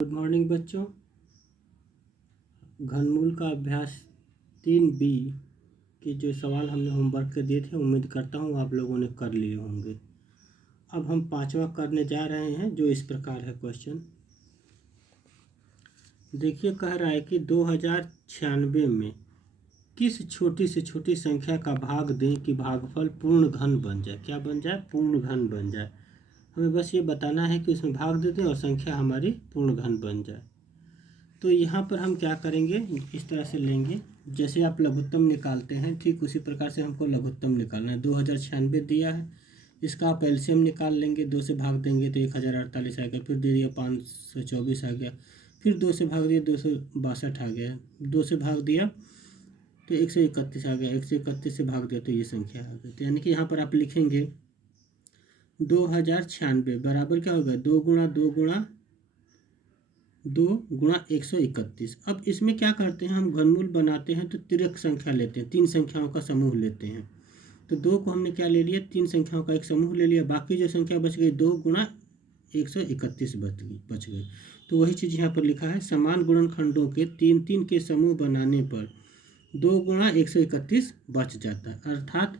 Good morning बच्चों। घनमूल का अभ्यास 3B के जो सवाल हमने होमवर्क के दिए थे, उम्मीद करता हूँ आप लोगों ने कर लिए होंगे। अब हम 5वां करने जा रहे हैं, जो इस प्रकार है क्वेश्चन। देखिए, कह रहा है कि 2096 में किस छोटी से छोटी संख्या का भाग दें कि भागफल पूर्ण घन बन जाए। क्या बन जाए? पूर्ण घन बन जाए। हमें बस ये बताना है कि उसमें भाग देते हैं और संख्या हमारी पूर्ण घन बन जाए। तो यहाँ पर हम क्या करेंगे, इस तरह से लेंगे, जैसे आप लघुत्तम निकालते हैं ठीक उसी प्रकार से हमको लघुत्तम निकालना है। 2096 दिया है, इसका आप एलसीएम निकाल लेंगे। 2 से भाग देंगे तो 1048 आ गया। फिर दे दिया 524 आ गया। फिर 2 से भाग दिया 262 आ गया। 2 से भाग दिया तो 131 आ गया। 131 से भाग दिया तो ये संख्या आ गई। तो यानी कि यहाँ पर आप लिखेंगे 2096 बराबर क्या होगा, 2 गुणा 2 गुणा 2 गुणा 131। अब इसमें क्या करते हैं, हम घनमूल बनाते हैं तो तिर्यक संख्या लेते हैं, 3 संख्याओं का समूह लेते हैं। तो 2 को हमने क्या ले लिया, 3 संख्याओं का एक समूह ले लिया। बाकी जो संख्या बच गई 2 गुणा 131 बच गई। तो वही चीज़ यहाँ पर लिखा है, समान गुणनखंडों के 3-3 के समूह बनाने पर 2 गुणा 131 बच जाता है। अर्थात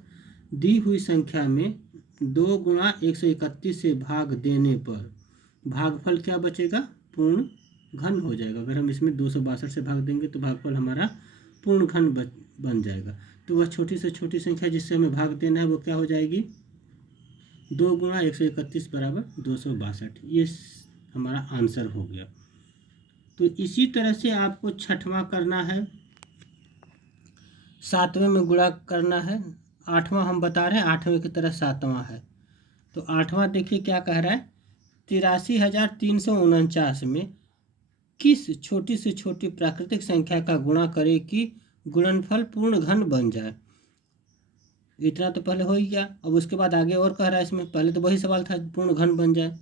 दी हुई संख्या में 2 गुणा 131 से भाग देने पर भागफल क्या बचेगा, पूर्ण घन हो जाएगा। अगर हम इसमें 262 से भाग देंगे तो भागफल हमारा पूर्ण घन बन जाएगा। तो वह छोटी से छोटी संख्या जिससे हमें भाग देना है वो क्या हो जाएगी, 2 गुणा 131 बराबर 262। ये हमारा आंसर हो गया। तो इसी तरह से आपको 6वां करना है, 7वें में गुणा करना है। 8वां हम बता रहे हैं, 8वें की तरह 7वां है। तो 8वां देखिए क्या कह रहा है, 83,349 में किस छोटी से छोटी प्राकृतिक संख्या का गुणा करे कि गुणनफल पूर्ण घन बन जाए। इतना तो पहले हो ही गया। अब उसके बाद आगे और कह रहा है, इसमें पहले तो वही सवाल था पूर्ण घन बन जाए,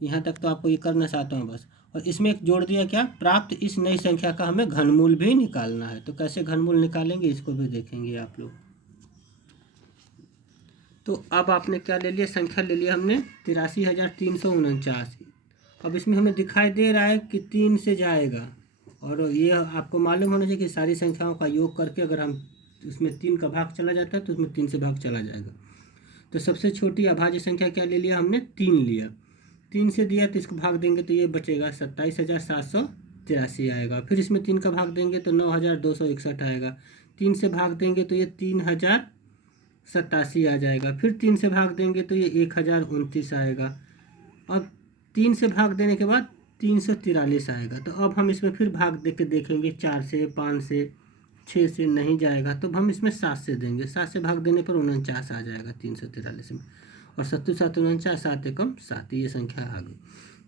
यहाँ तक तो आपको ये करना चाहता हूँ बस। और इसमें एक जोड़ दिया क्या, प्राप्त इस नई संख्या का हमें घनमूल भी निकालना है। तो कैसे घनमूल निकालेंगे इसको भी देखेंगे आप लोग। तो अब आपने क्या ले लिया, संख्या ले लिया हमने 83,349। अब इसमें हमें दिखाई दे रहा है कि 3 से जाएगा, और ये आपको मालूम होना चाहिए कि सारी संख्याओं का योग करके अगर हम उसमें 3 का भाग चला जाता है तो उसमें 3 से भाग चला जाएगा। तो सबसे छोटी अभाज्य संख्या क्या ले लिया हमने, 3 लिया। 3 से दिया तो इसको भाग देंगे तो ये बचेगा 27,783 आएगा। फिर इसमें 3 का भाग देंगे तो 9,261 आएगा। 3 से भाग देंगे तो ये 3,087 आ जाएगा। फिर 3 से भाग देंगे तो ये 1,029 आएगा। अब 3 से भाग देने के बाद 343 आएगा। तो अब हम इसमें फिर भाग दे के देखेंगे, 4 से, 5 से, 6 से नहीं जाएगा तो हम इसमें 7 से देंगे। 7 से भाग देने पर 49 आ जाएगा 343 में। और 7 7 49, 7 एकम 7, ये संख्या आ गई।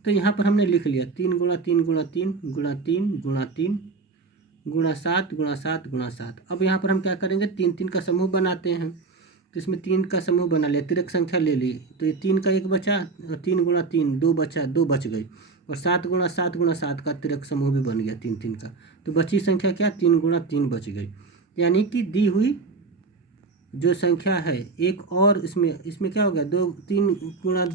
तो यहाँ पर हमने लिख लिया 3 गुणा 3 गुणा 3 गुणा 3 गुणा 3 गुणा 7 गुणा 7 गुणा 7। अब यहाँ पर हम क्या करेंगे, 3-3 का समूह बनाते हैं। तो इसमें 3 का समूह बना लिया, तिर्यक संख्या ले ली। तो ये 3 का एक बचा, 3 गुणा 3 2 बचा, 2 बच गई। और 7 गुणा 7 गुणा 7 का तिर्यक समूह भी बन गया 3-3 का। तो बची संख्या क्या, 3 गुणा 3 बच गई। यानी कि दी हुई जो संख्या है एक और इसमें क्या हो गया, 3 गुणा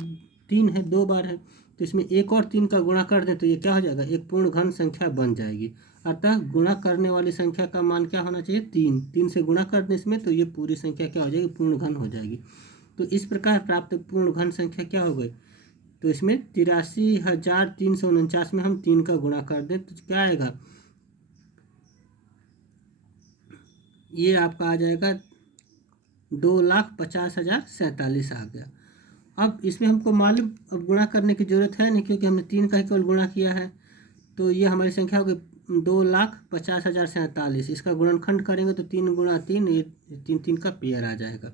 3 है, 2 बार है। तो इसमें एक और 3 का गुणा कर दें तो ये क्या हो जाएगा, एक पूर्ण घन संख्या बन जाएगी। अतः गुणा करने वाली संख्या का मान क्या होना चाहिए, 3। 3 से गुणा कर दें इसमें तो ये पूरी संख्या क्या हो जाएगी, पूर्ण घन हो जाएगी। तो इस प्रकार प्राप्त पूर्ण घन संख्या क्या हो गई, तो इसमें 83,349 में हम 3 का गुणा कर दें तो क्या आएगा, ये आपका आ जाएगा 2,50,047 आ गया। अब इसमें हमको मालूम, अब गुणा करने की जरूरत है नहीं क्योंकि हमने 3 का ही केवल गुणा किया है। तो ये हमारी संख्या होगी 2,50,047। इसका गुणनखंड करेंगे तो 3 गुणा 3, ये 3-3 का पेयर आ जाएगा।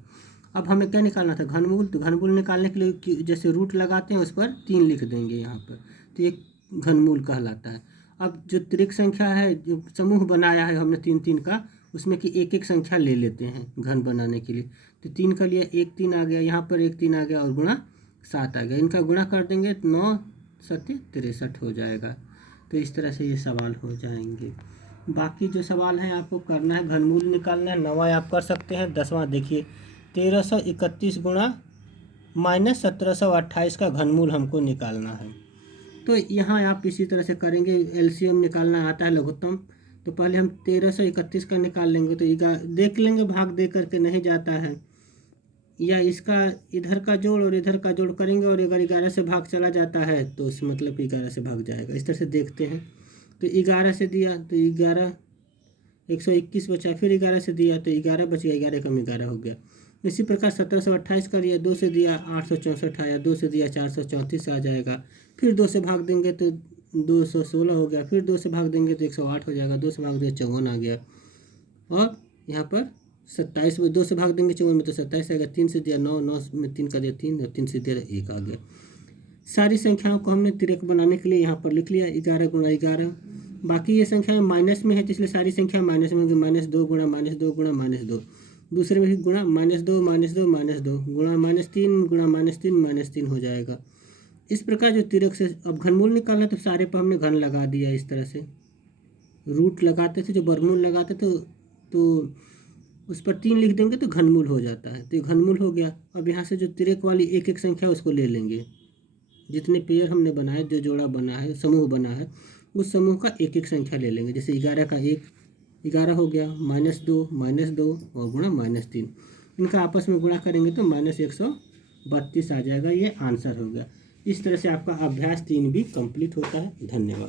अब हमें क्या निकालना था, घनमूल। तो घनमूल निकालने के लिए जैसे रूट लगाते हैं उस पर 3 लिख देंगे यहाँ पर, तो ये घनमूल कहलाता है। अब जो त्रिक संख्या है, जो समूह बनाया है हमने 3-3 का, उसमें कि एक एक संख्या ले लेते हैं घन बनाने के लिए। तो 3 का लिया, 1 3 आ गया, यहाँ पर 1 3 आ गया और गुणा 7 आ गया। इनका गुणा कर देंगे 9 7 63 हो जाएगा। तो इस तरह से ये सवाल हो जाएंगे। बाकी जो सवाल हैं आपको करना है, घनमूल निकालना है। 9वां आप कर सकते हैं। 10वां देखिए, 1331 गुणा -1728 का घनमूल हमको निकालना है। तो यहाँ आप इसी तरह से करेंगे। एलसीएम निकालना आता है लघुत्तम, तो पहले हम 1331 का निकाल लेंगे। तो देख लेंगे भाग दे करके नहीं जाता है, या इसका इधर का जोड़ और इधर का जोड़ करेंगे, और अगर 11 से भाग चला जाता है तो उस मतलब 11 से भाग जाएगा। इस तरह से देखते हैं। तो 11 से दिया तो 11, 121 बचा, फिर 11 से दिया तो 11 बच गया, 11 कम 11 हो गया। इसी प्रकार 1728 का दिया, 2 से दिया 864 आया, 2 से दिया 434 आ जाएगा। फिर 2 से भाग देंगे तो 216 हो गया, फिर 2 से भाग देंगे तो 108 हो जाएगा, 2 से भाग देंगे 54 आ गया। और यहाँ पर 27 में 2 से भाग देंगे 54 में तो 27 आएगा। 3 से दिया 9, 9 में 3 का दिया 3, और 3 से दिया 1 आ गया। सारी संख्याओं को हमने तिरक बनाने के लिए यहाँ पर लिख लिया 11 गुणा 11। बाकी ये संख्या माइनस में है तो इसलिए सारी संख्या माइनस में होगी। -2 गुणा -2 गुणा -2, दूसरे में भी गुणा -2 -2 -2 गुणा -3 गुणा -3 -3 हो जाएगा। इस प्रकार जो तिरक से अब घनमूल निकालना तो सारे पर हमने घन लगा दिया। इस तरह से रूट लगाते थे, जो वर्गमूल लगाते थे तो उस पर 3 लिख देंगे तो घनमूल हो जाता है। तो ये घनमूल हो गया। अब यहाँ से जो तिरक वाली एक एक संख्या उसको ले लेंगे। जितने पेयर हमने बनाए, जो जोड़ा बना है, समूह बना है, उस समूह का एक एक संख्या ले लेंगे। जैसे 11 का 1, 11 हो गया, -2 और गुणा -3, इनका आपस में गुणा करेंगे तो -132 आ जाएगा। ये आंसर हो गया। इस तरह से आपका अभ्यास 3 भी कंप्लीट होता है। धन्यवाद।